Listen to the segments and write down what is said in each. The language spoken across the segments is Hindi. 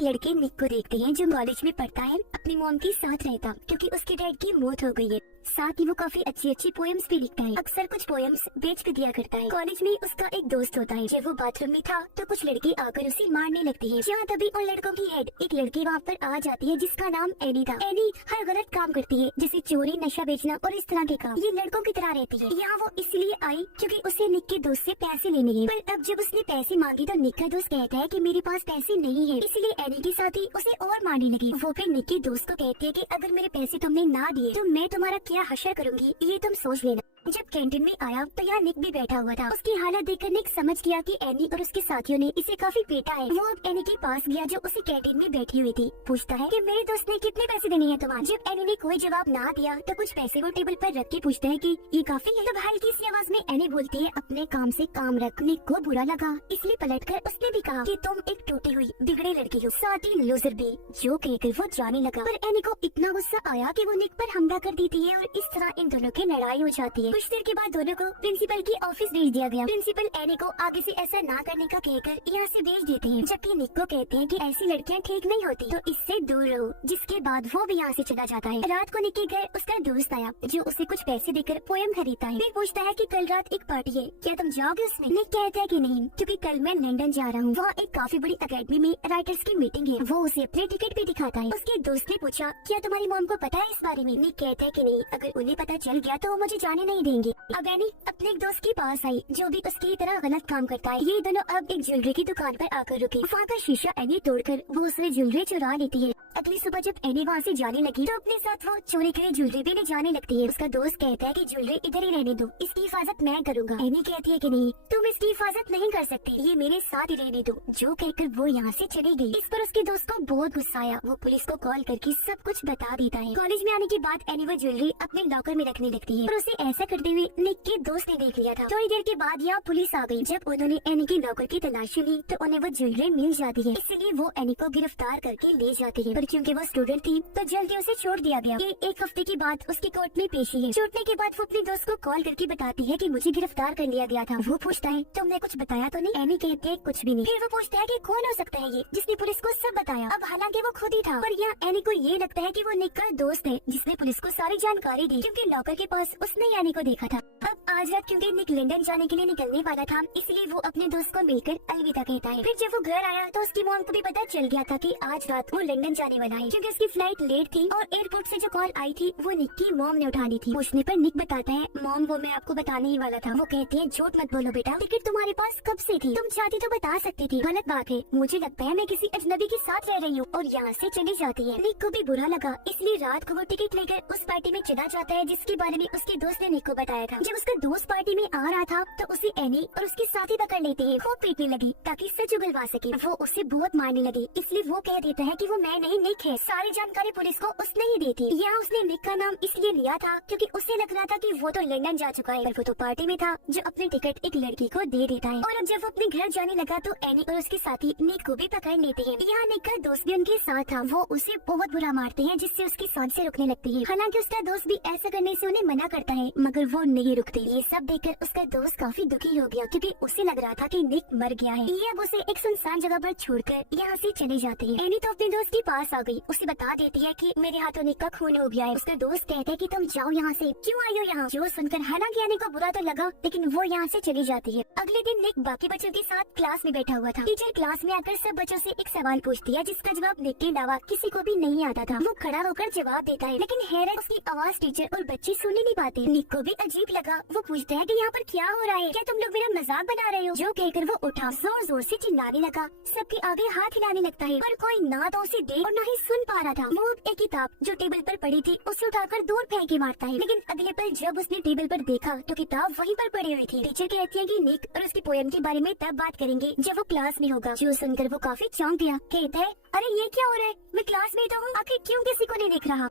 एक लड़के निक को देखते हैं जो कॉलेज में पढ़ता है, अपनी मॉम के साथ रहता क्योंकि उसके डैड की मौत हो गई है। साथ ही वो काफी अच्छी अच्छी पोएम्स भी लिखता है, अक्सर कुछ पोएम्स बेच भी दिया करता है। कॉलेज में उसका एक दोस्त होता है। जब वो बाथरूम में था तो कुछ लड़की आकर उसे मारने लगती है। जहाँ तभी उन लड़कों की हेड एक लड़की वहाँ पर आ जाती है जिसका नाम एनी था। एनी हर गलत काम करती है, जैसे चोरी, नशा बेचना और इस तरह के काम। ये लड़कों की तरह रहती है। यहाँ वो इसलिए आई क्योंकि उसे निक के दोस्त से पैसे लेने हैं। पर अब जब उसने पैसे मांगे तो निक का दोस्त कहता है कि मेरे पास पैसे नहीं है, इसलिए एनी के साथ ही उसे और मारने लगी। वो फिर निक के दोस्त को कहती है कि अगर मेरे पैसे तुमने ना दिए तो मैं तुम्हारा क्या हश्र करूंगी, ये तुम सोच लेना। जब कैंटीन में आया तो यहाँ निक भी बैठा हुआ था। उसकी हालत देखकर निक समझ गया कि एनी और उसके साथियों ने इसे काफी पीटा है। वो अब एनी के पास गया जो उसे कैंटीन में बैठी हुई थी। पूछता है कि मेरे दोस्त ने कितने पैसे देने हैं तुम्हारे। जब एनी ने कोई जवाब ना दिया तो कुछ पैसे वो टेबल पर रख के पूछता है कि ये काफी है। तब हल्की सी आवाज में एनी बोलती है अपने काम से काम रख। निक को बुरा लगा, इसलिए पलटकर उसने भी कहा कि तुम एक टूटी हुई बिगड़े लड़की हो, साथ ही लूजर भी। जो कहकर वो जाने लगा, पर एनी को इतना गुस्सा आया कि वो निक पर हमला कर देती है और इस तरह इन दोनों की लड़ाई हो जाती है। कुछ देर के बाद दोनों को प्रिंसिपल की ऑफिस भेज दिया गया। प्रिंसिपल एनी को आगे से ऐसा ना करने का कहकर यहाँ से भेज देते हैं, जबकि निक को कहते हैं कि ऐसी लड़कियाँ ठीक नहीं होती तो इससे दूर रहो। जिसके बाद वो भी यहाँ से चला जाता है। रात को निक के घर उसका दोस्त आया जो उसे कुछ पैसे देकर पोएम खरीदता है। फिर पूछता है कि कल रात एक पार्टी है, क्या तुम जाओगे उसमें। निक कहता है कि नहीं, क्योंकि कल मैं लंदन जा रहा हूँ। वहाँ एक काफी बड़ी अकेडमी में राइटर्स की मीटिंग है। वो उसे अपने टिकट भी दिखाता है। उसके दोस्त ने पूछा क्या तुम्हारी मॉम को पता है इस बारे में। निक कहता है कि नहीं, अगर उन्हें पता चल गया तो वो मुझे जाने नहीं देंगे। अब एनी अपने एक दोस्त के पास आई जो भी उसकी तरह गलत काम करता है। ये दोनों अब एक ज्वेलरी की दुकान पर आकर रुके। वहाँ का शीशा एनी तोड़कर वो उससे ज्वेलरी चुरा लेती है। अगली सुबह जब एनी वहाँ से जाने लगी तो अपने साथ वो चोरी करे ज्वेलरी भी ले जाने लगती है। उसका दोस्त कहता है कि ज्वेलरी इधर ही रहने दो, इसकी हिफाजत मैं करूँगा। एनी कहती है कि नहीं, तुम इसकी हिफाजत नहीं कर सकती, ये मेरे साथ ही रहने दो। जो कहकर वो यहाँ से चली गई। इस पर उसके दोस्त को बहुत गुस्सा आया। वो पुलिस को कॉल करके सब कुछ बता देता है। कॉलेज में आने के बाद एनी वो ज्वेलरी अपने लॉकर में रखने लगती है और उसे ऐसा करते हुए निक के दोस्त ने देख लिया था। थोड़ी देर के बाद यहाँ पुलिस आ गई। जब उन्होंने एनी के लॉकर की तलाशी ली तो उन्हें वो ज्वेलरी मिल जाती है, इसलिए वो एनी को गिरफ्तार करके ले जाती है। पर क्योंकि वो स्टूडेंट थी तो जल्दी उसे छोड़ दिया गया। ये एक हफ्ते के बाद उसकी कोर्ट में पेशी है। छूटने के बाद वो अपने दोस्त को कॉल करके बताती है कि मुझे गिरफ्तार कर लिया गया था। वो पूछता है तुमने कुछ बताया तो नहीं। एनी कहती है कुछ भी नहीं। फिर वो पूछता है कि कौन हो सकता है ये जिसने पुलिस को सब बताया। अब हालांकि वो खुद ही था, पर यहाँ एनी को ये लगता है कि वो निक का दोस्त है जिसने पुलिस को सारी जानकारी दी, क्योंकि लॉकर के पास उसने एनी को देखा था। अब आज रात क्योंकि निक लंदन जाने के लिए निकलने वाला था, इसलिए वो अपने दोस्त को मिलकर अलविदा कहता है। फिर जब वो घर आया तो उसकी मॉम को भी पता चल गया था कि आज रात वो लंदन जाने वाला है, क्योंकि उसकी फ्लाइट लेट थी और एयरपोर्ट से जो कॉल आई थी वो निक की मॉम ने उठा ली थी। पूछने पर निक बताता है मॉम वो मैं आपको बताने ही वाला था। वो कहते हैं झूठ मत बोलो बेटा, टिकट तुम्हारे पास कब से थी, तुम चाहती तो बता सकती थी। गलत बात है, मुझे लगता है मैं किसी अजनबी के साथ रह रही हूँ। और यहाँ से चली जाती है। निक को भी बुरा लगा, इसलिए रात को वो टिकट लेकर उस पार्टी में चला जाता है जिसके बारे में उसके दोस्त ने निक को बताया था। जब उसका दोस्त पार्टी में आ रहा था तो उसे एनी और उसके साथी पकड़ लेते हैं। वो पीटने लगी ताकि सच उगलवा सके। वो उसे बहुत मारने लगी, इसलिए वो कह देता है कि वो मैं नहीं, निक है। सारी जानकारी पुलिस को उसने ही दी थी। यहाँ उसने निक का नाम इसलिए लिया था क्योंकि उसे लग रहा था कि वो तो लंदन जा चुका है, पर वो तो पार्टी में था जो अपने टिकट एक लड़की को दे देता है। और अब जब वो अपने घर जाने लगा तो एनी और उसके साथी निक को भी पकड़ लेते हैं। यहाँ निक का दोस्त भी उनके साथ था। वो उसे बहुत बुरा मारते हैं जिससे उसकी सांस से रुकने लगती है। हालांकि उसका दोस्त भी ऐसा करने से उन्हें मना करता है, मगर वो नहीं रुकते। ये सब देखकर उसका दोस्त काफी दुखी हो गया क्योंकि उसे लग रहा था कि निक मर गया है। ये अब उसे एक सुनसान जगह पर छोड़कर यहाँ से चले जाते हैं। एनी तो अपने दोस्त के पास आ गई। उसे बता देती है कि मेरे हाथों निक का खून हो गया है। उसका दोस्त कहता है कि तुम जाओ यहाँ से, क्यों आई हो यहाँ। जो सुनकर हालांकि एनी को बुरा तो लगा, लेकिन वो यहाँ से चली जाती है। अगले दिन निक बाकी बच्चों के साथ क्लास में बैठा हुआ था। टीचर क्लास में आकर सब बच्चों से एक सवाल पूछती है जिसका जवाब निक के अलावा किसी को भी नहीं आता था। वो खड़ा होकर जवाब देता है, लेकिन हैरत उसकी आवाज टीचर और बच्चे सुन नहीं पाते। निक को भी अजीब लगा। वो पूछता है कि यहाँ पर क्या हो रहा है, क्या तुम लोग मेरा मजाक बना रहे हो। जो कहकर वो उठा, जोर जोर से चिल्लाने लगा, सबके आगे हाथ हिलाने लगता है, पर कोई ना तो उसे देख और ना ही सुन पा रहा था। वो एक किताब जो टेबल पर पड़ी थी उसे उठाकर दूर फेंक के मारता है, लेकिन अगले पल जब उसने टेबल पर देखा तो किताब वहीं पर पड़ी हुई थी। टीचर कहती है कि निक और उसकी पोएम के बारे में तब बात करेंगे जब वो क्लास में होगा। जो सुनकर वो काफी चौंक गया। कहता है अरे ये क्या हो रहा है, मैं क्लास में तो हूँ, आखिर क्यों किसी को नहीं दिख रहा।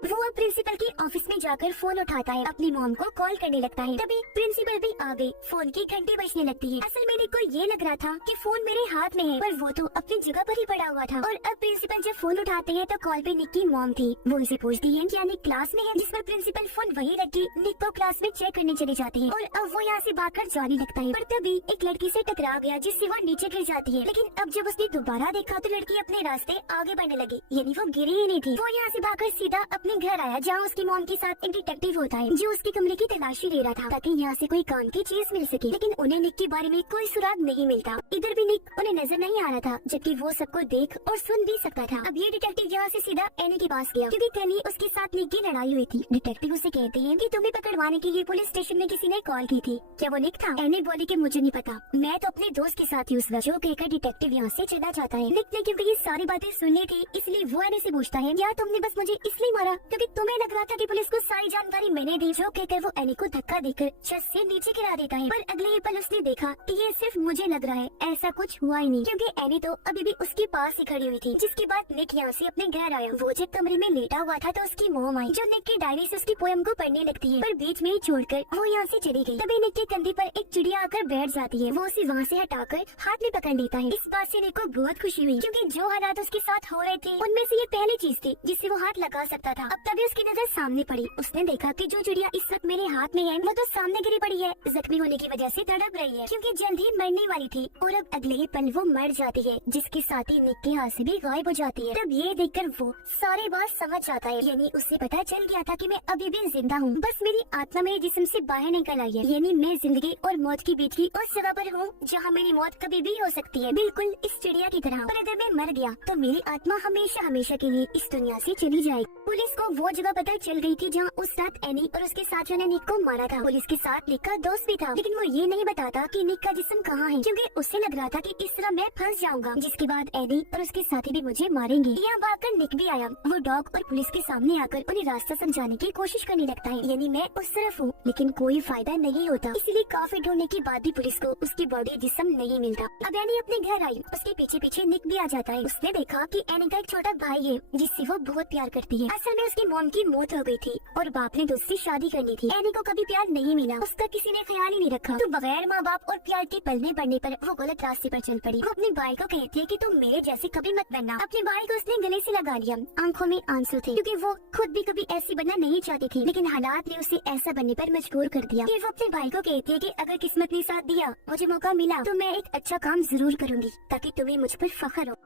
वो अब प्रिंसिपल के ऑफिस में जाकर फोन उठाता है, अपनी मॉम को कॉल करने लगता है। तभी प्रिंसिपल भी आ गई, फोन की घंटी बजने लगती है। असल में निक को ये लग रहा था कि फोन मेरे हाथ में है, पर वो तो अपनी जगह पर ही पड़ा हुआ था। और अब प्रिंसिपल जब फोन उठाते हैं तो कॉल पे निक की मॉम थी। वो उसे पूछती है क्या निक क्लास में है, जिस पर प्रिंसिपल फोन वही रख के निक को क्लास में चेक करने चली जाती है। और अब वो यहाँ से भागकर जाने लगता है, पर तभी एक लड़की से टकरा गया जिससे वो नीचे गिर जाती है। लेकिन अब जब उसने दोबारा देखा तो लड़की अपने रास्ते आगे बढ़ने लगी, यानी वो गिरी ही नहीं थी। वो यहाँ से भागकर सीधा अपने घर आया, जहाँ उसकी मॉम के साथ एक डिटेक्टिव होता है जो उसके कमरे की तलाशी ले रहा था ताकि यहाँ से कोई काम की चीज मिल सके। लेकिन उन्हें निक के बारे में कोई सुराग नहीं मिलता। इधर भी निक उन्हें नजर नहीं आ रहा था, जबकि वो सबको देख और सुन भी सकता था। अब ये डिटेक्टिव यहाँ से सीधा एनी के पास गया, क्योंकि कल ही उसके साथ निक की लड़ाई हुई थी। डिटेक्टिव उसे कहते हैं कि तुम्हें पकड़वाने के लिए पुलिस स्टेशन में किसी ने कॉल की थी, क्या वो निक था? एनी बोली कि मुझे नहीं पता, मैं तो अपने दोस्त के साथ ही उस वक्त। जो कहकर डिटेक्टिव यहाँ से चला जाता है। निक ने क्योंकि ये सारी बातें सुन ली थी, इसलिए वो एनी से पूछता है क्या तुमने बस मुझे इसलिए मारा क्योंकि तुम्हें लग रहा था कि पुलिस को सारी जानकारी मैंने दी? जो कहकर वो एनी को धक्का देकर छत से नीचे गिरा देता है। पर अगले ही पल उसने देखा कि ये सिर्फ मुझे लग रहा है, ऐसा कुछ हुआ ही नहीं, क्योंकि एनी तो अभी भी उसके पास ही खड़ी हुई थी। जिसके बाद निक यहाँ से अपने घर आया। वो जब कमरे में लेटा हुआ था तो उसकी मॉम आई, जो निक की डायरी से उसकी पोयम को पढ़ने लगती है, पर बीच में ही छोड़कर वो यहाँ से चली गई। तभी निक के कंधे पर एक चिड़िया आकर बैठ जाती है। वो उसे वहाँ से हटाकर हाथ में पकड़ लेता है। इस बात से निक को बहुत खुशी हुई, क्योंकि जो हालात उसके साथ हो रहे थे उनमें से ये पहली चीज थी जिससे वो हाथ लगा सकता था। अब तभी उसकी नजर सामने पड़ी। उसने देखा कि जो चिड़िया इस वक्त मेरे हाथ में है वो तो सामने गिरी पड़ी है, जख्मी होने की वजह से तड़प रही है, क्योंकि जल्द ही मरने वाली थी। और अब अगले ही पल वो मर जाती है, जिसके साथ ही निक के हाथ से भी गायब हो जाती है। तब ये देखकर वो सारी बात समझ जाता है, यानी उससे पता चल गया था कि मैं अभी भी जिंदा हूँ, बस मेरी आत्मा मेरे जिस्म से बाहर निकल आई है। यानी मैं जिंदगी और मौत के बीच की उस जगह पर हूँ जहाँ मेरी मौत कभी भी हो सकती है, बिल्कुल इस चिड़िया की तरह। पर अगर मैं मर गया तो मेरी आत्मा हमेशा हमेशा के लिए इस दुनिया से चली जाएगी। पुलिस को वो जगह पता चल गई थी जहाँ उस रात एनी और उसके साथियों ने निक को मारा था। पुलिस के साथ निक का दोस्त भी था, लेकिन वो ये नहीं बताता कि निक का जिस्म कहाँ है, क्योंकि उससे लग रहा था कि इस तरह मैं फंस जाऊंगा, जिसके बाद एनी और उसके साथी भी मुझे मारेंगे। यहाँ भागकर निक भी आया। वो डॉग और पुलिस के सामने आकर उन्हें रास्ता समझाने की कोशिश करने लगता है, यानी मैं उस तरफ हूँ, लेकिन कोई फायदा नहीं होता। इसीलिए काफी ढूंढने के बाद भी पुलिस को उसकी बॉडी जिस्म नहीं मिलता। अब एनी अपने घर आई, उसके पीछे पीछे निक भी आ जाता है। उसने देखा कि एनी का एक छोटा भाई है जिससे वो बहुत प्यार करती है। असल में उसकी मॉम की मौत हो गई थी और बाप ने दूसरी शादी करनी थी। एनी को कभी प्यार नहीं मिला, उसका किसी ने ख्याल ही नहीं रखा, तो बगैर माँ बाप और प्यार के पलने बढ़ने पर वो गलत रास्ते पर चल पड़ी। वो अपने भाई को कहती है कि तुम मेरे जैसे कभी मत बनना। अपने भाई को उसने गले से लगा लिया। आंखों में आंसू थे, क्योंकि वो खुद भी कभी ऐसी बनना नहीं चाहती थी, लेकिन हालात ने उसे ऐसा बनने पर मजबूर कर दिया। फिर वो अपने भाई को कहती है कि अगर किस्मत ने साथ दिया, मुझे मौका मिला, तो मैं एक अच्छा काम जरूर करूंगी ताकि तुम्हें मुझ पर फख्र हो।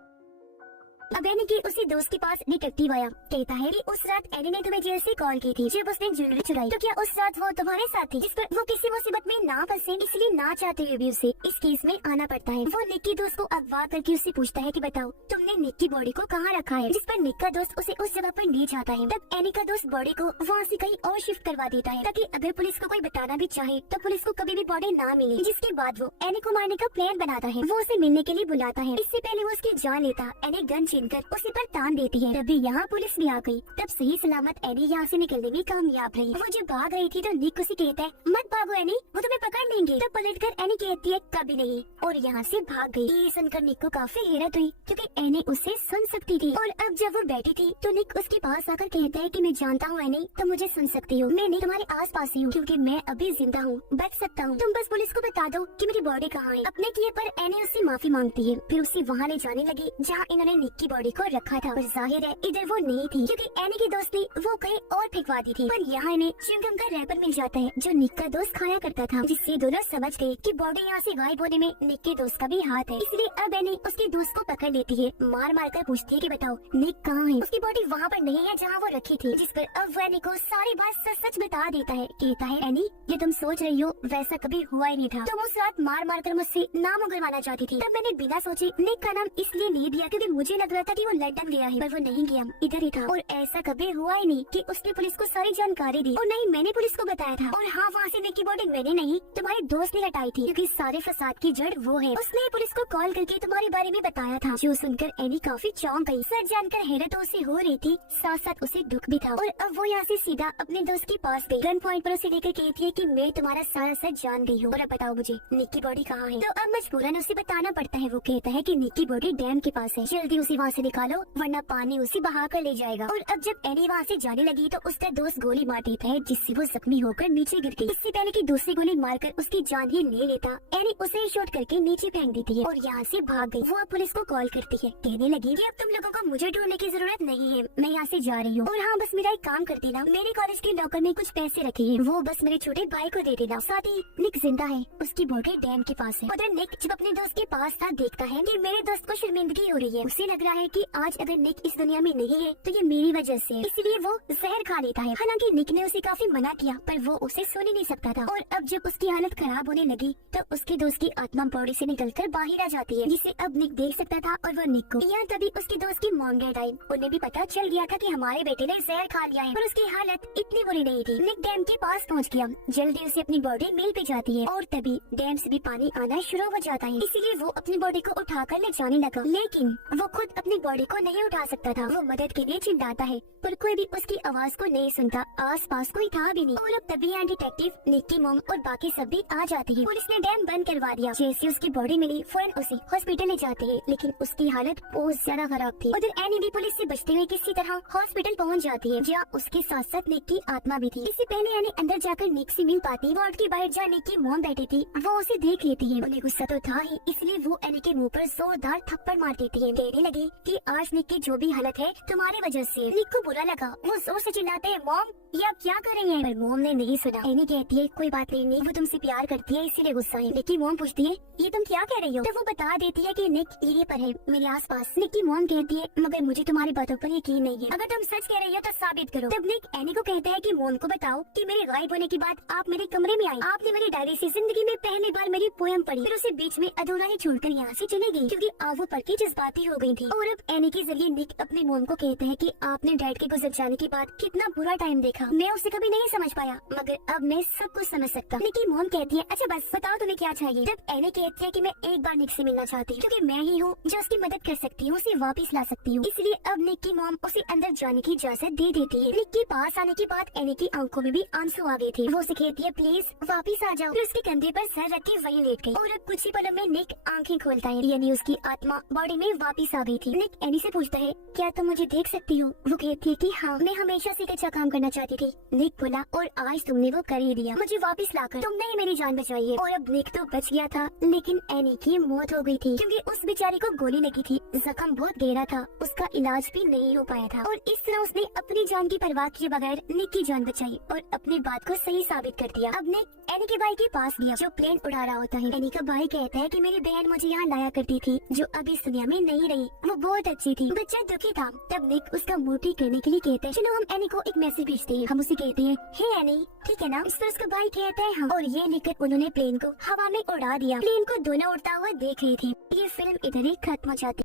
अब एनी के उसी दोस्त के पास डिटेक्टिव आया, कहता है कि उस रात एनी ने तुम्हें जेल से कॉल की थी जब उसने ज्वेलरी चुराई, तो क्या उस रात वो तुम्हारे साथ थी? जिस पर वो किसी मुसीबत में ना फंसे, इसलिए ना चाहते हुए भी उसे इस केस में आना पड़ता है। वो निक के दोस्त को अगवा करके उससे पूछता है कि बताओ तुमने निक की बॉडी को कहाँ रखा है, जिस पर निक का दोस्त उसे उस जगह पर ले जाता है। तब एनी का दोस्त बॉडी को वहाँ से कहीं और शिफ्ट करवा देता है, ताकि अगर पुलिस को कोई बताना भी चाहे तो पुलिस को कभी भी बॉडी ना मिले। जिसके बाद वो एनी को मारने का प्लान बनाता है। वो उसे मिलने के लिए बुलाता है। इससे पहले वो उसकी जान लेता, एनी गन छीनकर उसे पर तान देती है। तभी यहाँ पुलिस भी आ गई। तब सही सलामत एनी यहाँ से निकलने में कामयाब रही। वो जब भाग रही थी तो निक उसे कहता है मत भागो एनी, वो तुम्हें पकड़ लेंगे। तब पलटकर एनी कहती है कभी नहीं, और यहाँ से भाग गई। ये सुनकर निक को काफी हैरत हुई, क्योंकि एनी उसे सुन सकती थी। और अब जब वो बैठी थी तो निक उसके पास आकर कहता है कि मैं जानता हूँ एनी, तुम मुझे सुन सकती हो, मैं तुम्हारे आस पास ही हूँ, क्योंकि मैं अभी जिंदा हूँ, बच सकता हूँ। तुम बस पुलिस को बता दो कि मेरी बॉडी कहाँ है। अपने किए पर एनी उससे माफी मांगती है। फिर उसे वहाँ ले जाने लगी जहाँ इन्होंने निक की बॉडी को रखा था। और जाहिर है इधर वो नहीं थी, क्योंकि एनी की दोस्त ने वो कहीं और फेंकवा दी थी। पर यहाँ इन्हें च्युइंगम का रैपर मिल जाता है जो निक का दोस्त खाया करता था, जिससे दोनों समझ गए कि बॉडी यहाँ से गायब होने में निक के दोस्त का भी हाथ है। इसलिए अब एनी उसके दोस्त को पकड़ लेती है, मार मार कर पूछती है कि बताओ निक कहाँ है। उसकी बॉडी वहाँ पर नहीं है जहाँ वो रखी थी। जिस पर अब वो एनी को सारी बात सच सच बता देता है। कहता है एनी, ये तुम सोच रही हो वैसा कभी हुआ ही नहीं था। तुम उस रात मार मार कर मुझसे नाम उगलवाना चाहती थी। तब मैंने बिना सोचे निक का नाम इसलिए नहीं दिया क्योंकि मुझे लग रहा था कि वो लंदन गया है, पर वो नहीं गया, इधर ही था। और ऐसा कभी हुआ ही नहीं कि उसने पुलिस को सारी जानकारी दी, और नहीं मैंने पुलिस को बताया था। और हाँ, वहाँ से निक की बॉडी मैंने नहीं, तुम्हारे दोस्त ने हटाई थी, क्योंकि सारे फसाद की जड़ वो है। उसने पुलिस को कॉल करके तुम्हारे बारे में बताया था। जो सुनकर एनी काफी चौंक गई। सच जानकर हैरत उसे हो रही थी, साथ साथ उसे दुख भी था। और अब वो यहाँ से सीधा अपने दोस्त के पास गई। गन पॉइंट पर उसे लेकर कहती है कि मैं तुम्हारा सारा सच जान गई हूँ और अब बताओ मुझे निक की बॉडी कहाँ है। तो अब मजबूरन उसे बताना पड़ता है। वो कहता है कि निक की बॉडी डैम के पास है, जल्दी उसे वहाँ से निकालो वरना पानी उसे बहा कर ले जाएगा। और अब जब एनी वहाँ से जाने लगी तो उसका दोस्त गोली मार देता है, जिससे वो जख्मी होकर नीचे गिर गई। इससे पहले कि दूसरी गोली मारकर उसकी जान ही ले लेता, एनी उसे शॉट करके नीचे फेंक देती है और यहाँ से भाग गई। वो अब पुलिस को कॉल करती है, कहने लगी कि अब तुम लोगों को मुझे ढूंढने की जरूरत नहीं है, मैं यहाँ से जा रही हूँ। और हाँ, बस मेरा एक काम कर देना, मेरे कॉलेज के लॉकर में कुछ पैसे रखे हैं, वो बस मेरे छोटे भाई को दे देना। साथ ही निक जिंदा है, उसकी बॉडी डैम के पास है। उधर निक जब अपने दोस्त के पास था देखता है कि मेरे दोस्त को शर्मिंदगी हो रही है। उसे लग रहा है कि आज अगर निक इस दुनिया में नहीं है तो ये मेरी वजह से है, इसलिए वो जहर खा लेता है। हालांकि निक ने उसे काफी मना किया पर वो उसे सुन ही नहीं सकता था। और अब जब उसकी हालत खराब होने लगी तो उसके दोस्त की आत्मा बॉडी से निकलकर बाहर आ जाती है, जिसे अब निक देख सकता था। और वो निक को यहाँ तभी उसके दोस्त की मॉम डेड आई। उन्हें भी पता चल गया था कि हमारे बेटे ने जहर खा लिया है, पर उसकी हालत इतनी बुरी नहीं थी। निक डैम के पास पहुँच गया, जल्दी उसे अपनी बॉडी मिल पे जाती है और तभी डैम से भी पानी आना शुरू हो जाता है। इसीलिए वो अपनी बॉडी को उठाकर ले जाने लगा, लेकिन वो खुद अपनी बॉडी को नहीं उठा सकता था। वो मदद के लिए चिल्लाता है पर कोई भी उसकी आवाज को नहीं सुनता, आस पास कोई था भी नहीं। और अब तभी यहाँ डिटेक्टिव, निक की मॉम और बाकी सब भी आ जाती है। पुलिस ने डैम बंद करवा दिया। जैसे उसकी बॉडी मिली फौरन उसे हॉस्पिटल ले जाते हैं, लेकिन उसकी हालत बहुत ज्यादा खराब थी। उधर एनी भी पुलिस से बचते हुए किसी तरह हॉस्पिटल पहुंच जाती है, जहाँ उसके साथ साथ निक की आत्मा भी थी। इससे पहले एनी अंदर जाकर निक से मिल पाती, वार्ड के बाहर जहाँ निक की मॉम बैठी थी वो उसे देख लेती है। उन्हें गुस्सा तो था ही, इसलिए वो एनी के मुंह पर जोरदार थप्पड़ मार देती है। कहने लगी कि आज निक की जो भी हालत है तुम्हारी वजह से। निक को बुरा लगा, वो जोर से चिल्लाते हैं, मॉम ये आप क्या कर रही हैं? पर मॉम ने नहीं सुना। एनी कहती है कोई बात नहीं, वो तुमसे प्यार करती है इसीलिए गुस्सा है। निक की मॉम पूछती है ये तुम क्या कह रही हो? तो वो बता देती है कि निक यहीं पर है मेरे आसपास। निक की मॉम कहती है मगर मुझे तुम्हारी बातों पर यकीन नहीं है, अगर तुम सच कह रही हो तो साबित करो। तब निक एनी को कहता है कि मॉम को बताओ कि मेरे गायब होने के बाद आप मेरे कमरे में आई, आपने मेरी डायरी से जिंदगी में पहली बार मेरी पोयम पढ़ी, फिर उसे बीच में अधूरा ही छोड़कर यहाँ से चले गई क्योंकि आप वो पढ़ के जज्बाती हो गई थी। और अब एनी के जरिए निक अपनी मॉम को कहते हैं कि आपने डैड के गुजर जाने के बाद कितना बुरा टाइम देखा, मैं उसे कभी नहीं समझ पाया मगर अब मैं सब कुछ समझ सकता। निक की मॉम कहती है अच्छा बस बताओ तुम्हें क्या चाहिए। तब एनी कहती है कि मैं एक बार निक से मिलना चाहती हूँ क्योंकि मैं ही हूँ जो उसकी मदद कर सकती हूँ, उसे वापस ला सकती हूँ। इसलिए अब निक की मॉम उसे अंदर जाने की इजाजत दे देती है। निक के पास आने के बाद एनी की आंखों में भी आंसू आ गए थे। वो उसे कहती है प्लीज वापस आ जाओ, फिर उसके कंधे पर सर रख के वहीं लेट गई। और अब कुछ ही पलों में निक आंखें खोलता है, यानी उसकी आत्मा बॉडी में वापस आ गई थी। निक एनी से पूछता है क्या तुम मुझे देख सकती हो? वो कहती है कि हाँ, मैं हमेशा से एक अच्छा काम करना चाहती थी। निक बोला और आज तुमने वो कर ही दिया, मुझे वापस लाकर तुमने ही मेरी जान बचाई है। और अब निक तो बच गया था लेकिन एनी की मौत हो गई थी क्योंकि उस बेचारी को गोली लगी थी, जख्म बहुत गहरा था, उसका इलाज भी नहीं हो पाया था। और इस तरह उसने अपनी जान की परवाह किए बगैर निक की जान बचाई और अपनी बात को सही साबित कर दिया। अब निक एनी के भाई के पास गया जो प्लेन उड़ा रहा होता है। एनी का भाई कहता है कि मेरी बहन मुझे यहाँ लाया करती थी जो अब इस दुनिया में नहीं रही, वो बहुत अच्छी थी। बच्चा दुखी था। तब निक उसका मूड ठीक करने के लिए कहते हैं चलो हम एनी को एक मैसेज भेजते हैं। हम उसे कहते हैं हे एनी ठीक है ना? इस पर उसका भाई कहता है हाँ, और ये लिखकर उन्होंने प्लेन को हवा में उड़ा दिया। प्लेन को दोनों उड़ता हुआ देख रही थी। ये फिल्म इधर ही खत्म हो जाती।